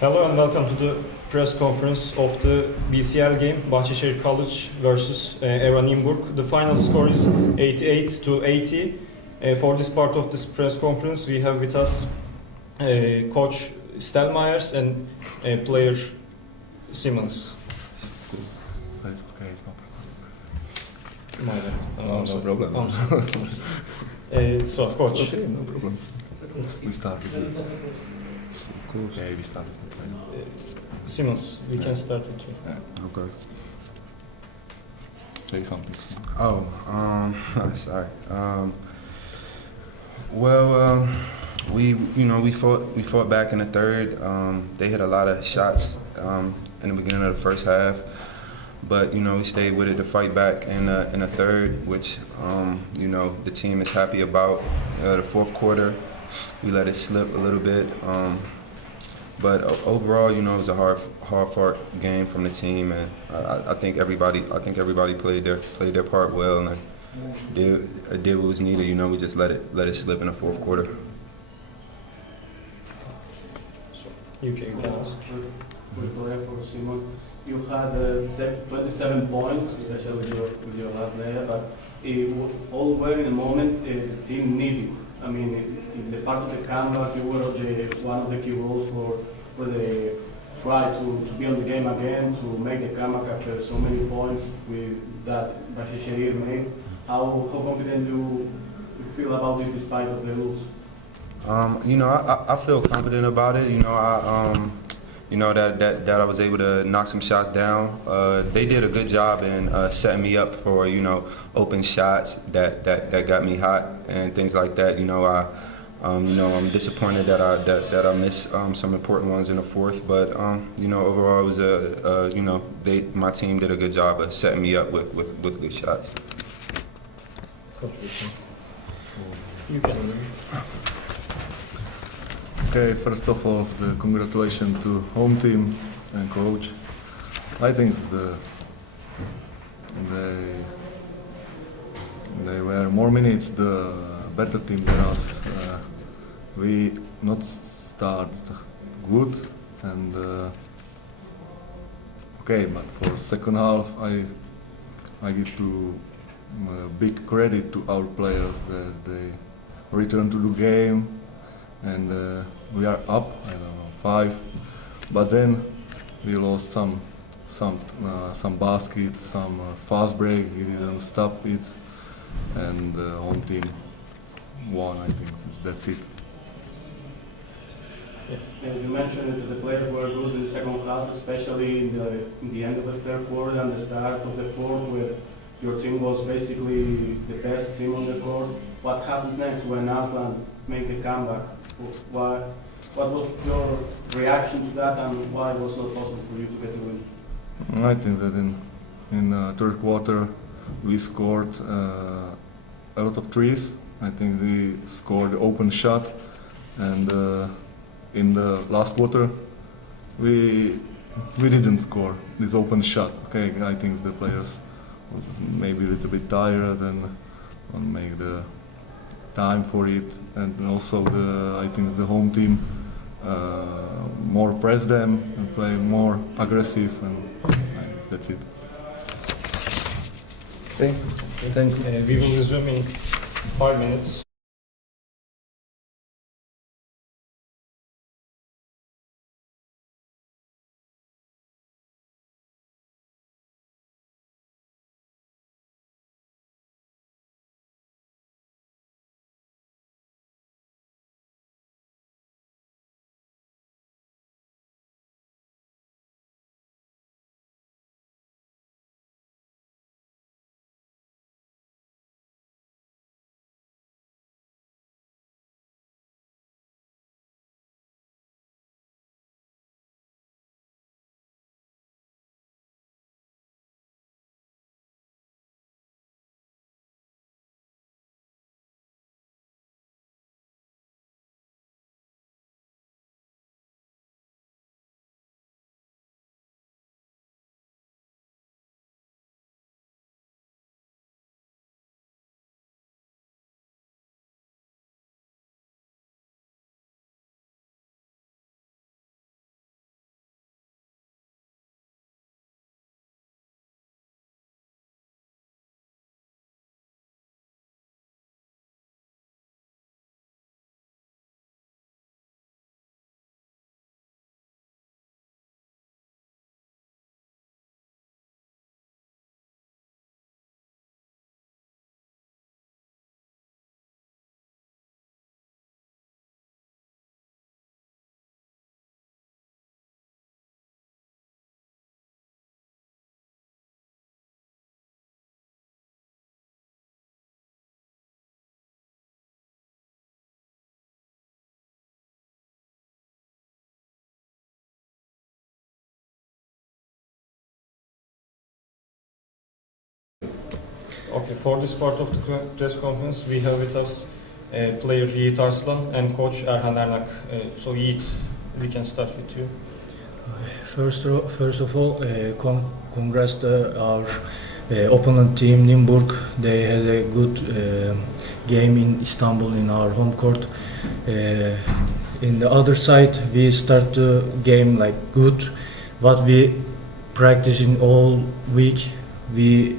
Hello and welcome to the press conference of the BCL game, Bahçeşehir College versus Era Nymburk. The final score is 88 to 80. For this part of this press conference, we have with us Coach Stelmeyers and player Simmons. It's okay, My bad. no problem. I'm sorry. So, coach. Okay, no problem. We started. Okay, we started to play. Simmons, we can start with you. Yeah. Okay. Say something. Oh, sorry. We fought back in the third. They hit a lot of shots in the beginning of the first half, but we stayed with it to fight back in the third, which the team is happy about. The fourth quarter, we let it slip a little bit. But overall, it was a hard-fought game from the team, and I think everybody played their part well and did what was needed. We just let it slip in the fourth quarter. You can ask. For Simon, you had 27 points, especially with your last player, but all were in a moment the team needed. I mean, in the part of the comeback, you were one of the key roles for the try to be on the game again, to make the comeback after so many points with that Bahçeşehir made. How confident you feel about it despite of the rules? I feel confident about it. That I was able to knock some shots down. They did a good job in setting me up for open shots that got me hot and things like that. I'm disappointed that I missed some important ones in the fourth, but overall it was my team did a good job of setting me up with good shots. You can. Okay, first of all, congratulations to home team and coach. I think they were more minutes the better team than us. We not start good, and okay, but for second half I give to big credit to our players that they return to the game, and we are up, I don't know, 5, but then we lost some baskets, some fast break. We didn't stop it, and home team won. I think that's it. You mentioned that the players were good in the second half, especially in the end of the third quarter and the start of the fourth, where your team was basically the best team on the court. What happens next when Aslan make the comeback? What was your reaction to that, and why was it not possible for you to get the win? I think that in third quarter we scored a lot of threes. I think we scored the open shot, and in the last quarter we didn't score this open shot. Okay, I think the players was maybe a little bit tired and make the time for it, and also I think the home team more press them and play more aggressive, and that's it. Okay. Thank you. We will resume in 5 minutes. Okay, for this part of the press conference, we have with us player Yiğit Arslan and coach Erhan Ernak. So Yiğit, we can start with you. First of all, congrats to our opponent team, Nymburk. They had a good game in Istanbul in our home court. In the other side, we start the game like good. What we practicing all week, we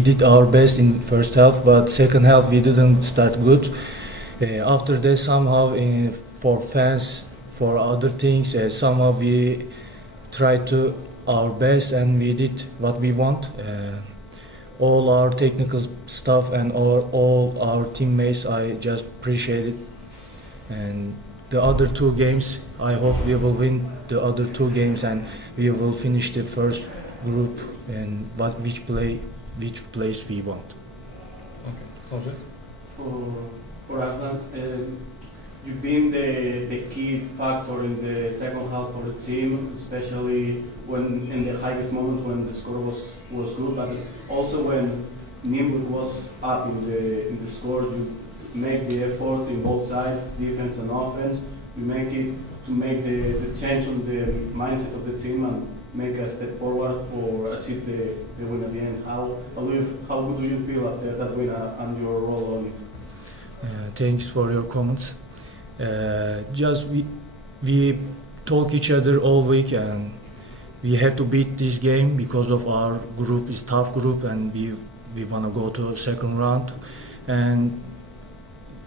did our best in first half, but second half we didn't start good. After that, somehow for fans, for other things, somehow we tried to our best and we did what we want. All our technical stuff and all our teammates, I just appreciate it. And the other two games, I hope we will win the other two games and we will finish the first group and which place we want. Okay, Jose? For Aslan, you've been the key factor in the second half for the team, especially when in the highest moments when the score was good, but also when Nymburk was up in the score. You make the effort in both sides, defense and offense. You make it to make the change on the mindset of the team and make a step forward for achieve the win at the end. How do you feel after that win and your role on it? Thanks for your comments. Just we talk each other all week and we have to beat this game because of our group is tough group and we want to go to second round, and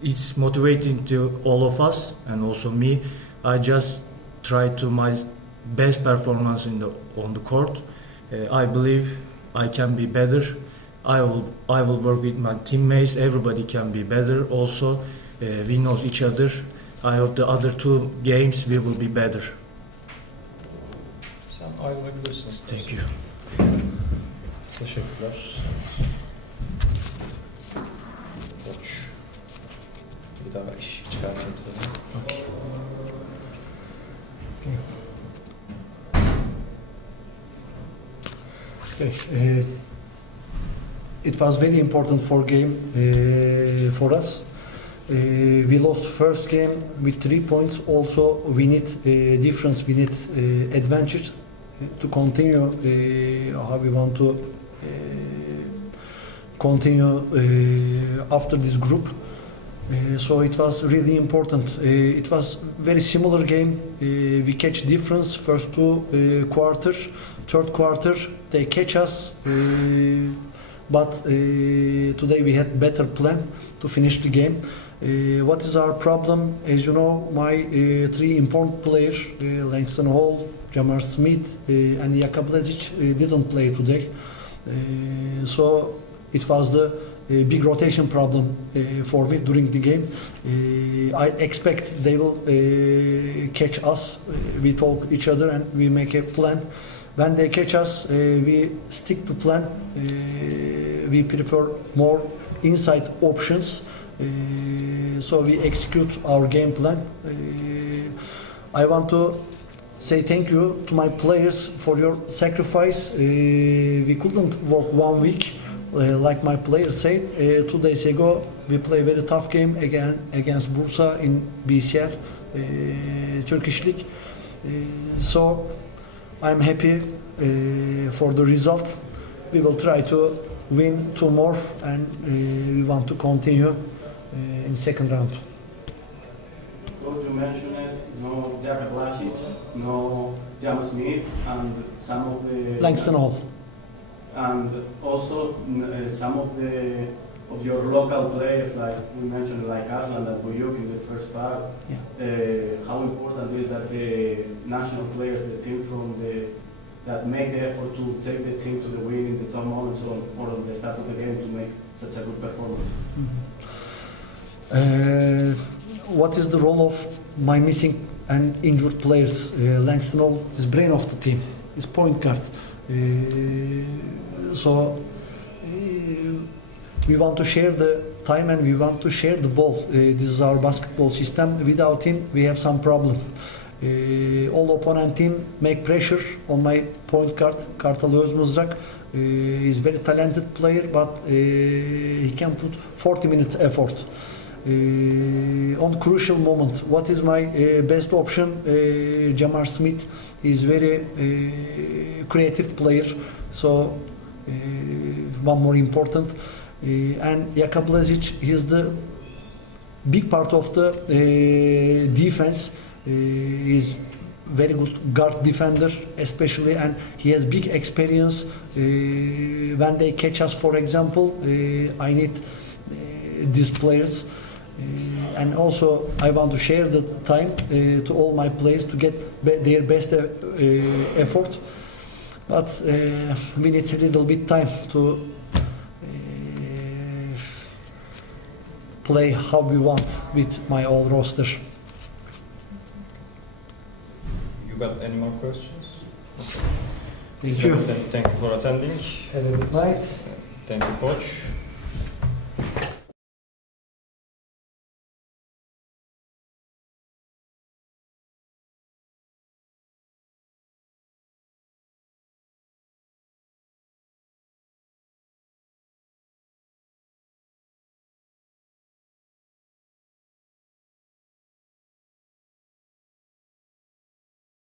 it's motivating to all of us and also me. I just try to my best performance on the court. I believe I can be better. I will work with my teammates. Everybody can be better. Also, we know each other. I hope the other two games we will be better. Sen ayrılabilirsin. Thank you. Teşekkürler. Koç. Bir daha iş çıkarmayayım size. Okay. Okay. It was very important game for us. We lost first game with 3 points. Also, we need difference. We need advantage to continue how we want to continue after this group. So it was really important. It was very similar game. We catch difference first two quarter, third quarter they catch us. But today we had better plan to finish the game. What is our problem? As you know, my three important players, Langston Hall, Jamar Smith, and Jaka Blezic, didn't play today. So it was the big rotation problem for me during the game. I expect they will catch us. We talk each other and we make a plan. When they catch us, we stick to plan. We prefer more inside options. So we execute our game plan. I want to say thank you to my players for your sacrifice. We couldn't work 1 week. Like my players said, 2 days ago we play very tough game again against Bursa in BCL, Turkish League. So I'm happy for the result. We will try to win 2 more and we want to continue in second round. Coach, you mentioned it, no Jaka Blezic, no Jamar Smith, and some of the... Langston Hall. And also some of your local players, like we mentioned, like Aslan and Buyuk in the first part. Yeah. How important is that the national players, the team that make the effort to take the team to the win in the tough moments or on the start of the game to make such a good performance? What is the role of my missing and injured players? Langston Hall is brain of the team, is point guard. So we want to share the time and we want to share the ball. This is our basketball system. Without him, we have some problem. All opponent team make pressure on my point guard, Kartal Özmızrak. He's very talented player, but he can put 40 minutes effort. On crucial moment, what is my best option? Jamar Smith is very creative player, so one more important. And Jakub Lezic, he is the big part of the defense. He's very good guard defender, especially, and he has big experience. When they catch us, for example, I need these players. And also, I want to share the time to all my players to get their best effort. But we need a little bit time to play how we want with my old roster. You got any more questions? Thank you. Thank you for attending. Have a good night. Thank you, coach.